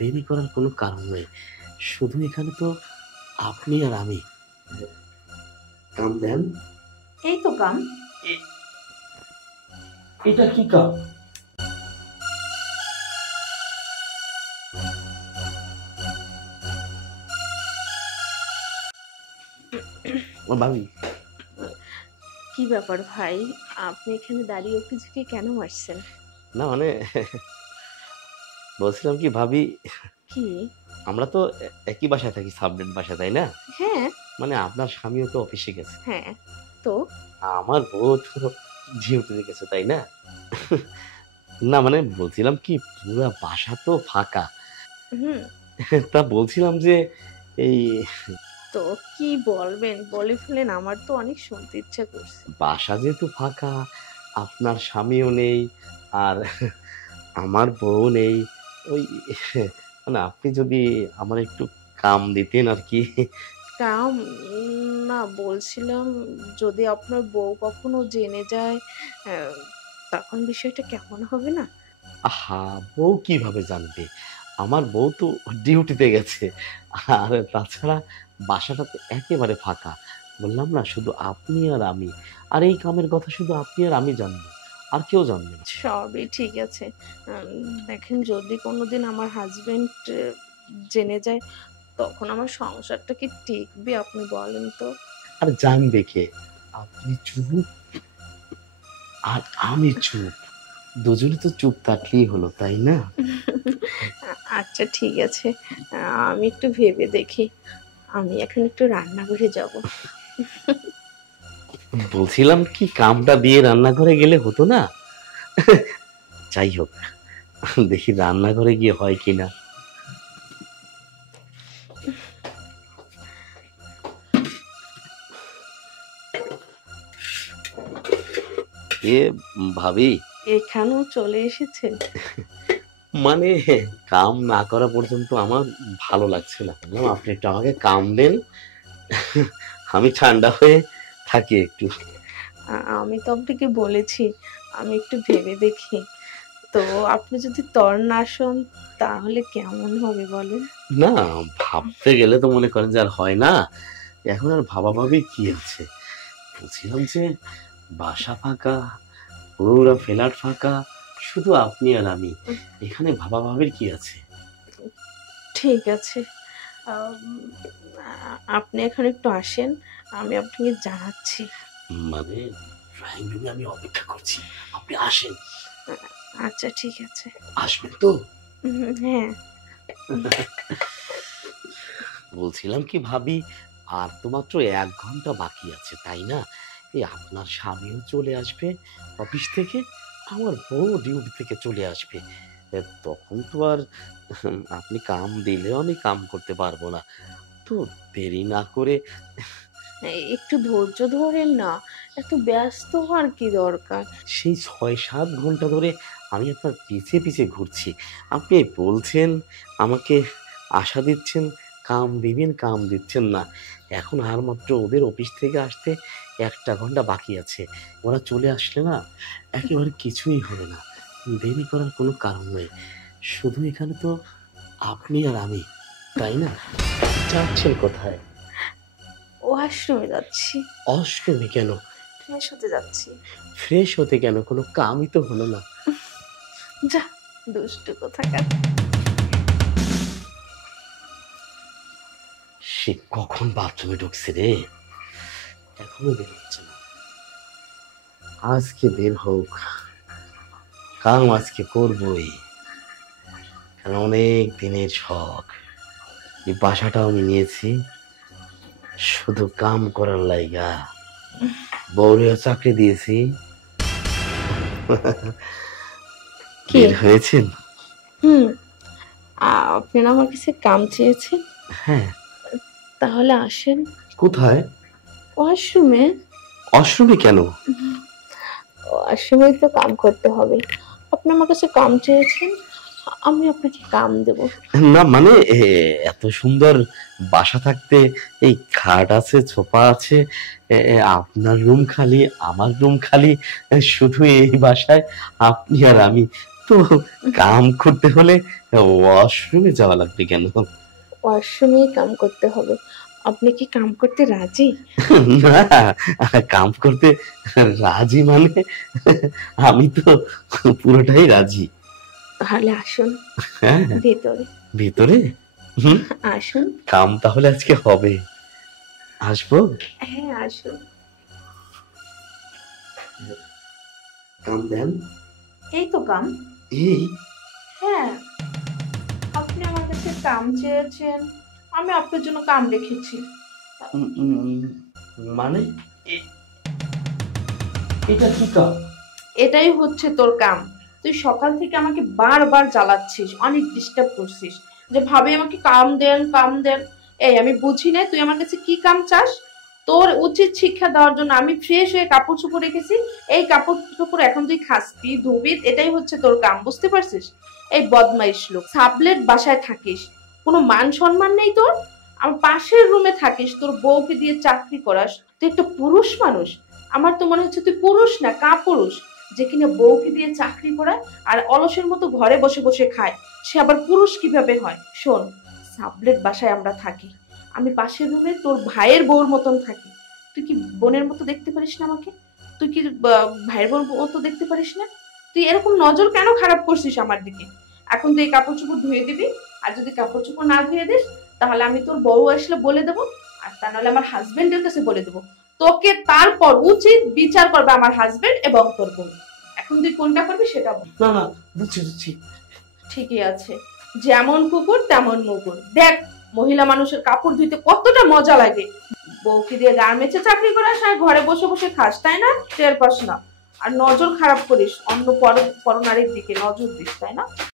দেরি করার কোনো কারণ নেই। শুধু এখানে তো আপনি আর আমি। কাম দেন। এই তো কাম। এটা কি কাম? ও ভাবি, কি ব্যাপার ভাই, আপনি এখানে দাঁড়িয়ে উঁকি ঝুঁকে কেন আসছেন? না মানে বলছিলাম কি ভাবি, কি? আমরা তো একই বাসায় থাকি, সাবনেট বাসায়, তাই না? হ্যাঁ। মানে আপনার স্বামীও তো অফিসে গেছে, হ্যাঁ। তো আমার বউ তো ডিউটিতে গেছে, তাই না? না মানে বলছিলাম কি, পুরা বাসা তো ফাঁকা। হুম। তা বলছিলাম যে এই তো কি বলবেন বলে ফেলেন, আমার তো অনেক শুনতে ইচ্ছা করছে। বাসা যেহেতু ফাঁকা, আপনার স্বামীও নেই, আর আমার বউ নেই, ওই মানে আপনি যদি আমার একটু কাম দিতেন আর কি। কাম? না, বলছিলাম যদি আপনার বউ কখনো জেনে যায়, আহ, তখন বিষয়টা কেমন হবে না? আহা, বউ কিভাবে জানবে? আমার বউ তো ডিউটিতে গেছে, আর তাছাড়া বাসাটা তো একেবারে ফাঁকা। বললাম না, শুধু আপনি আর আমি, আর এই কামের কথা শুধু আপনি আর আমি জানবো, আর কেউ জানবে না। সবই ঠিক আছে। দেখেন, যদি কোনোদিন আমার হাজবেন্ড জেনে যায়, তখন আমার সংসারটা কি টিকবে আপনি বলেন তো? আর জানবে কে? আপনি চুপ আর আমি চুপ, দুজনে তো চুপ থাকলেই হলো, তাই না? আচ্ছা ঠিক আছে, আমি একটু ভেবে দেখি। আমি এখন একটু রান্নাঘরে যাব। বলছিলাম কি, কামটা দিয়ে রান্নাঘরে গেলে হতো না? যাই হোক, দেখি রান্নাঘরে গিয়ে হয় কিনা। এ ভাবি, এখানেও চলে এসেছেন? মানে কাম না করা পর্যন্ত আমার ভালো লাগছে না। বললাম আপনি একটু আমাকে কাম দেন, আমি ঠান্ডা হয়ে থাকি একটু। আমি তো আপনাকে বলেছি আমি একটু ভেবে দেখি। তো আপনি যদি তর না শোন, তাহলে কেমন হবে বলেন? না, ভাবতে গেলে তো মনে করেন যে আর হয় না। এখন আর ভাবা ভাবি কি আছে? বলছিলাম যে বাসা ফাঁকা, পুরোটা ফ্ল্যাট ফাঁকা, শুধু আপনি আর আমি, এখানে ভাবা ভাবির কি আছে? ঠিক আছে, আম, আপনি এখন একটু আসেন, আমি আপনাকে জানাচ্ছি। মানে ড্রয়িং রুমে আমি অপেক্ষা করছি, আপনি আসেন। আচ্ছা ঠিক আছে। আসবেন তো? হ্যাঁ। বলছিলাম কি ভাবি, আর তো মাত্র 1 ঘন্টা বাকি আছে, তাই না? এই আপনার স্বামীও চলে আসবে অফিস থেকে, আমার বউ ডিউটি থেকে চলে আসবে। তখন তো আর আপনি কাম দিলেও আমি কাম করতে পারবো না। তো দেরি না করে একটু ধৈর্য ধরেন না, এত ব্যস্ত হওয়ার কি দরকার? সেই 6-7 ঘন্টা ধরে আমি আপনার পিছে পিছে ঘুরছি, আপনি বলছেন আমাকে, আশা দিচ্ছেন কাম দিবেন, কাম দিচ্ছেন না। এখন আর মাত্র ওদের অফিস থেকে আসতে 1টা ঘন্টা বাকি আছে। ওরা চলে আসলে না, একেবারে কিছুই হবে না। দেরি করার কোনো কারণ নেই। শুধু এখানে তো আপনি আর আমি, তাই না? যাচ্ছেন কোথায়? ওয়াশরুমে যাচ্ছি। অষ্টমী কেন? ফ্রেশ হতে যাচ্ছি। ফ্রেশ হতে কেন? কোনো কামই তো হলো না। যা, দুষ্টু কোথাকার। সে কখন বাথরুমে ঢুকছে রে, এখনো বের হচ্ছে না। আজকে বের হোক, কাম আজকে করবই। কারণ অনেক দিনের শখ, এই বাসাটাও আমি নিয়েছি শুধু কাম করার লাইগা। বউরেও চাকরি দিয়েছি। কি? বের হয়েছেন? হুম। আপনি না আমার কাছে কাম চেয়েছেন? হ্যাঁ। তাহলে আসেন। কোথায়? ওয়াশরুমে। অশ্রমে কেন? ওয়াশরুমে তো কাম করতে হবে। আপনি আমার কাছে কাম চেয়েছেন, আমি আপনাকে কাম দেব। না মানে এত সুন্দর বাসা থাকতে, এই খাট আছে, সোফা আছে, আপনার রুম খালি, আমার রুম খালি, শুধু এই বাসায় আপনি আর আমি, তো কাম করতে হলে ওয়াশরুমে যাওয়া লাগবে কেন? ওয়াশরুমেই কাম করতে হবে। আপনি কি কাম করতে রাজি? না, কাম করতে রাজি মানে আমি তো পুরোটাই রাজি। তাহলে আসুন হ্যাঁ, ভেতরে। ভিতরে? হুম, আসুন। কাম তাহলে আজকে হবে। আসবো? হ্যাঁ, আসুন। কাম দেন। এই তো কাম। এই হ্যাঁ, আপনি আমার কাছে কাম চেয়েছেন, আমি আপনার জন্য কাম রেখেছি। উম, উম, মানে এ- এটা কি কাম? এটাই হচ্ছে তোর কাম। তুই সকাল থেকে আমাকে বারবার জ্বালাচ্ছিস, অনেক ডিস্টার্ব করছিস, যে ভাবি আমাকে কাম দেন কাম দেন। এই আমি বুঝি না তুই আমার কাছে কি কাম চাস। তোর উচিত শিক্ষা দেওয়ার জন্য আমি ফ্রেশ হয়ে কাপড় চোপড় রেখেছি। এই কাপড় চোপড় এখন তুই খাসবি ধুবি, এটাই হচ্ছে তোর কাম, বুঝতে পারছিস? এই বদমাইশ লোক, সাবলেট বাসায় থাকিস, কোনো মান সম্মান নেই তোর। আমার পাশের রুমে থাকিস, তোর বউকে দিয়ে চাকরি করাস, তুই একটা পুরুষ মানুষ? আমার তো মনে হচ্ছে তুই পুরুষ না কাপুরুষ, যে কিনা বউকে দিয়ে চাকরি করায় আর অলসের মতো ঘরে বসে বসে খায়। সে আবার পুরুষ কিভাবে হয়? শোন, সাবলেট বাসায় আমরা থাকি, আমি পাশের রুমে তোর ভাইয়ের বউর মতন থাকি। তুই কি বোনের মতো দেখতে পারিস না আমাকে? তুই কি ভাইয়ের বউর মতো দেখতে পারিস না? তুই এরকম নজর কেন খারাপ করছিস আমার দিকে? এখন তুই এই কাপড় চোপড় ধুয়ে দিবি, আর যদি কাপড় চোপড় না ধুয়ে দিস তাহলে আমি তোর বউ আসলে বলে দেবো, আর তা নাহলে আমার হাজবেন্ডের কাছে বলে দেবো। তোকে তারপর উচিত বিচার করবে আমার হাজবেন্ড এবং তোর বউ। এখন তুই কোনটা করবি সেটা বল। না না, বুঝছি বুঝছি। ঠিকই আছে, যেমন কুকুর তেমন মুগুর। দেখ, মহিলা মানুষের কাপড় ধুইতে কতটা মজা লাগে। বউকে দিয়ে গার্মেন্টসে চাকরি করাস আর ঘরে বসে বসে খাস, তাই না? টের পাস না। আর নজর খারাপ করিস, অন্য পর পরনারীর দিকে নজর দিস, তাই না?